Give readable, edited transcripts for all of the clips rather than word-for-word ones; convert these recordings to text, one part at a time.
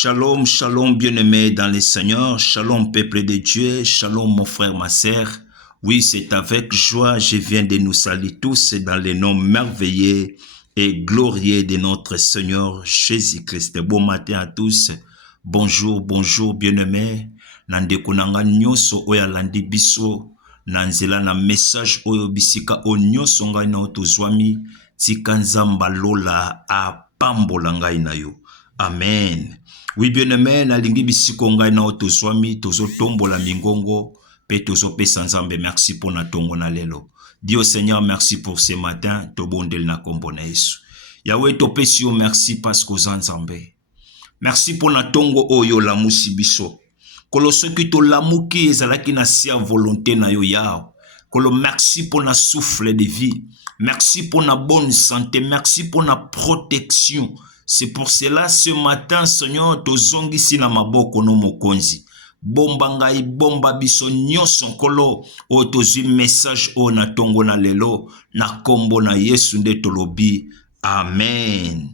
Shalom, shalom bien-aimé dans le Seigneur, shalom peuple de Dieu, shalom mon frère, ma sœur. Oui, c'est avec joie, je viens de nous saluer tous dans le nom merveilleux et glorieux de notre Seigneur Jésus-Christ. Bon matin à tous, bonjour, bonjour bien-aimé. Nandeko nanga nyoso oya landi biso, nanzela na message oyo bisika o nyoso ngai na otozwami, tika nzamba lola a pambola ngai na yo. Amen. Oui, bien-aimé, nalingi bisiko ngai na otozwami, tozo tombola mingongo, pe tozo pesa nzambe, merci pour na tongo na lelo. Dio Seigneur, merci pour ce matin, tobondel na kombo na Yesu. Yahweh topesi yo merci parce que nzambe. Merci pour na tongo oyo la musibiso. Kolo soki to lamuki ezalaki na sia volonté na yo yao. Kolo merci pour na souffle de vie. Merci pour na bonne santé, merci pour na protection. C'est pour cela ce matin, Seigneur, tozongi sina maboko no mokonzi. Bomba ngai bomba biso nyoso kolo o tozi message o na tongo na lelo na kombo na Yesu nde tolobi. Amen.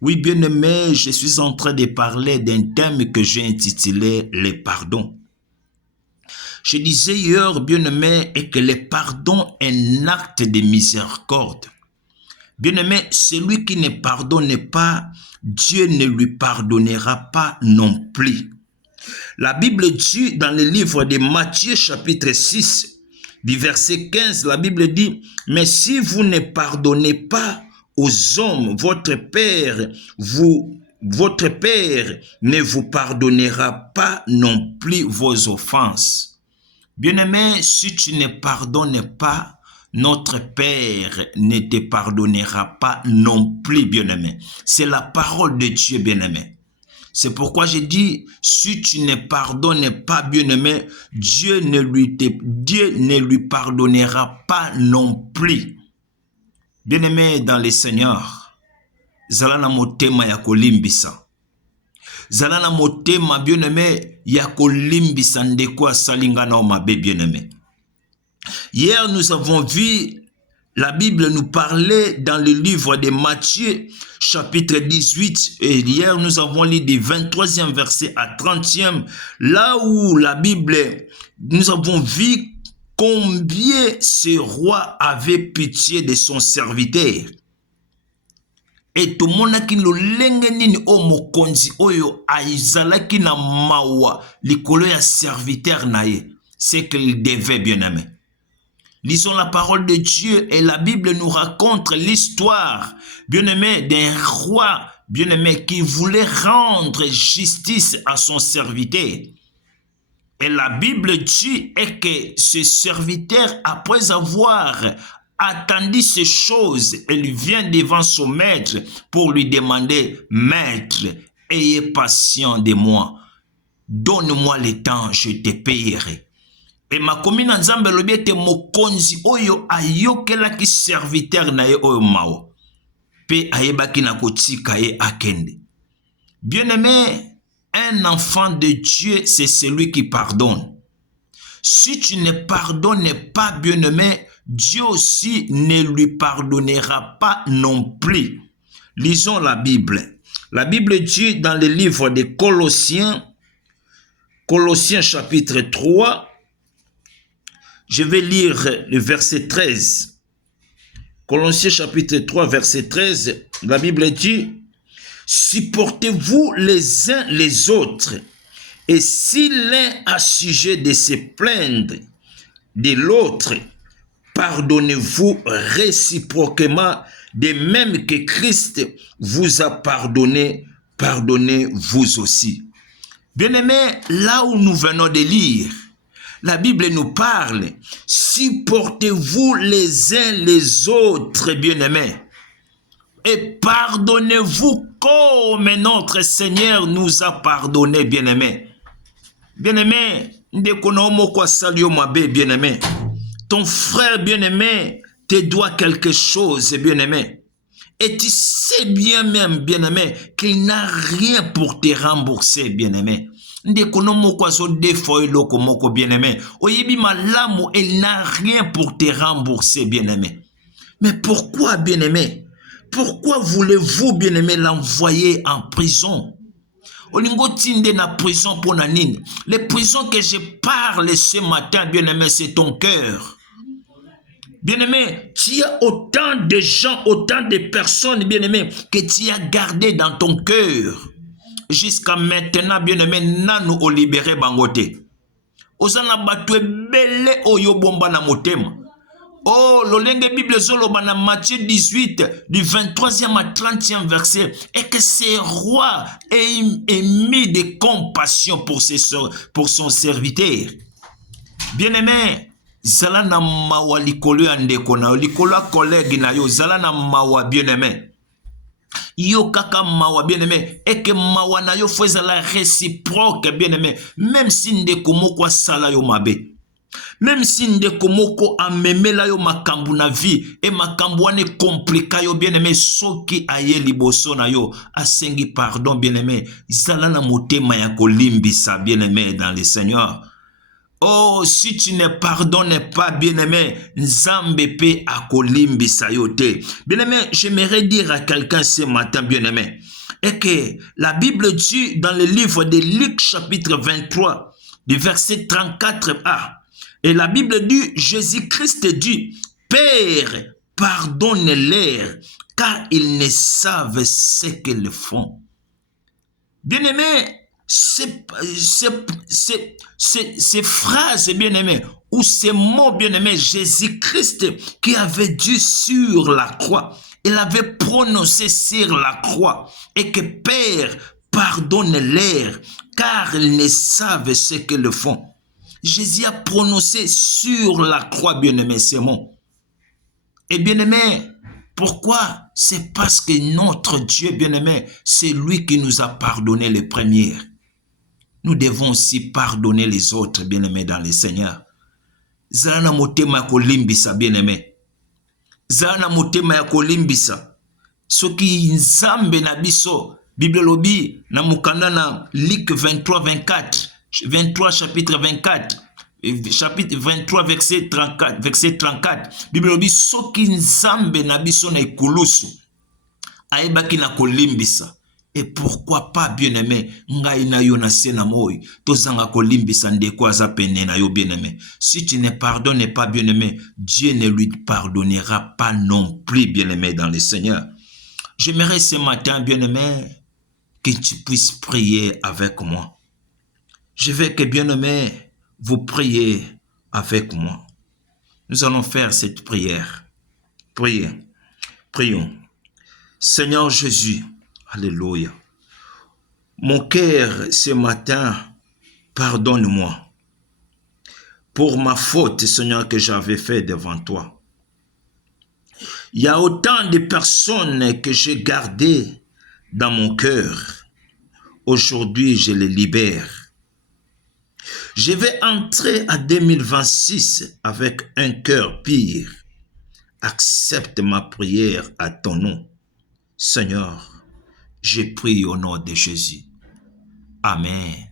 Oui, bien-aimé, je suis en train de parler d'un thème que j'ai intitulé le pardon. Je disais hier, bien-aimé, que le pardon est un acte de miséricorde. Bien-aimé, celui qui ne pardonne pas, Dieu ne lui pardonnera pas non plus. La Bible dit dans le livre de Matthieu chapitre 6, du verset 15, la Bible dit, « Mais si vous ne pardonnez pas aux hommes, votre Père ne vous pardonnera pas non plus vos offenses. » Bien-aimé, si tu ne pardonnes pas, notre Père ne te pardonnera pas non plus, bien-aimé. C'est la parole de Dieu, bien-aimé. C'est pourquoi je dis, si tu ne pardonnes pas, bien-aimé, Dieu ne lui pardonnera pas non plus. Bien-aimé dans le Seigneur, zalana motema ya kolimbisa. Zalana motema, bien-aimé, ya kolimbisa ndeko asalinga na mabe, bien-aimé. Hier, nous avons vu, la Bible nous parlait dans le livre de Matthieu, chapitre 18. Et hier, nous avons lu du 23e verset à 30e, là où la Bible, nous avons vu combien ce roi avait pitié de son serviteur. Et tout le monde qui lolenge nini o mokonzi oyo aizalaki na mawa likolo ya serviteur naye, c'est qu'il devait, bien-aimé. Lisons la parole de Dieu et la Bible nous raconte l'histoire, bien-aimé, d'un roi, bien-aimé, qui voulait rendre justice à son serviteur. Et la Bible dit que ce serviteur, après avoir attendu ces choses, il vient devant son maître pour lui demander, « Maître, ayez patience de moi, donne-moi le temps, je te payerai. » Et ma commune nzambe lobi ete mokonzi oyo ayokela ki serviteur na ye oyo mao. Pe ayebaki na kotika ye akende. Bien-aimé, un enfant de Dieu, c'est celui qui pardonne. Si tu ne pardonnes pas, bien-aimé, Dieu aussi ne lui pardonnera pas non plus. Lisons la Bible. La Bible dit dans le livre de Colossiens, Colossiens chapitre 3, je vais lire le verset 13. Colossiens chapitre 3, verset 13. La Bible dit, « Supportez-vous les uns les autres, et si l'un a sujet de se plaindre de l'autre, pardonnez-vous réciproquement, de même que Christ vous a pardonné, pardonnez-vous aussi. » Bien-aimés, là où nous venons de lire, la Bible nous parle, supportez-vous les uns les autres, bien-aimés, et pardonnez-vous comme notre Seigneur nous a pardonné, bien-aimés. Bien-aimé, bien-aimé, ton frère bien-aimé te doit quelque chose, bien-aimé. Et tu sais bien même, bien-aimé, qu'il n'a rien pour te rembourser, bien-aimé. Bien-aimé. Oyebi malamu, il n'a rien pour te rembourser, bien-aimé. Mais pourquoi, bien-aimé? Pourquoi voulez-vous, bien-aimé, l'envoyer en prison? Olingo tinde na prison pour nanine. Les prisons que je parle ce matin, bien-aimé, c'est ton cœur. Bien-aimé, tu as autant de gens, autant de personnes, bien-aimé, que tu as gardé dans ton cœur. Jusqu'à maintenant, bien-aimé, nanu o libéré bangote. Osana batwe bele oyo bomba na motema. Oh, l'olenge Bible zoloba na Matthieu 18, du 23e à 30e verset, et que ce roi est mis de compassion pour son serviteur. Bien-aimé, zala na mawa likolo ya ndeko na likolo ya collègue na yo, zala na mawa bien-aimé. Yo kaka mawa bien-aimé, et que mawa na yo faut zala réciproque bien-aimé, même si ndeko moko sala yo mabe. Même si ndeko moko amemela yo makambu na vie, et makambu wane komplika yo bien-aimé, soki aye liboso na yo, asengi pardon bien-aimé, zala na motema ya kolimbisa bien-aimé dans le Seigneur. Oh, si tu ne pardonnes pas, bien-aimé, Nzambe pe akolimbisa yo te. Bien-aimé, j'aimerais dire à quelqu'un ce matin, bien-aimé, et que la Bible dit dans le livre de Luc chapitre 23, du verset 34a, et la Bible dit, Jésus-Christ dit, Père, pardonne-leur, car ils ne savent ce qu'ils font. Bien-aimé, ces phrases, bien-aimés, ou ces mots, bien-aimés, Jésus-Christ qui avait dit sur la croix, il avait prononcé sur la croix, et que Père, pardonne-leur, car ils ne savent ce qu'ils font. Jésus a prononcé sur la croix, bien-aimés, ces mots. Et bien-aimés, pourquoi? C'est parce que notre Dieu, bien-aimé, c'est lui qui nous a pardonné les premières. Nous devons aussi pardonner les autres, bien-aimés, dans le Seigneur. Zana motema kolimbisa, bien-aimé. Zana motema ya kolimbisa. Soki nzambe na biso, Bible lobi, na mukanda na Luc 23, 24, 23 chapitre 24, chapitre 23 verset 34, Bible lobi, soki nzambe na biso na ikulusu, aebaki na kolimbisa. Et pourquoi pas, bien-aimé, ngai na yo na sena moi, tozanga kolimbisa ndeko aza pene na yo, bien-aimé. Si tu ne pardonnes pas, bien-aimé, Dieu ne lui pardonnera pas non plus, bien-aimé, dans le Seigneur. J'aimerais ce matin, bien-aimé, que tu puisses prier avec moi. Je veux que, bien-aimé, vous priez avec moi. Nous allons faire cette prière. Priez. Prions. Seigneur Jésus, alléluia. Mon cœur, ce matin, pardonne-moi pour ma faute, Seigneur, que j'avais fait devant toi. Il y a autant de personnes que j'ai gardées dans mon cœur. Aujourd'hui, je les libère. Je vais entrer à 2026 avec un cœur pur. Accepte ma prière à ton nom. Seigneur, je prie au nom de Jésus. Amen.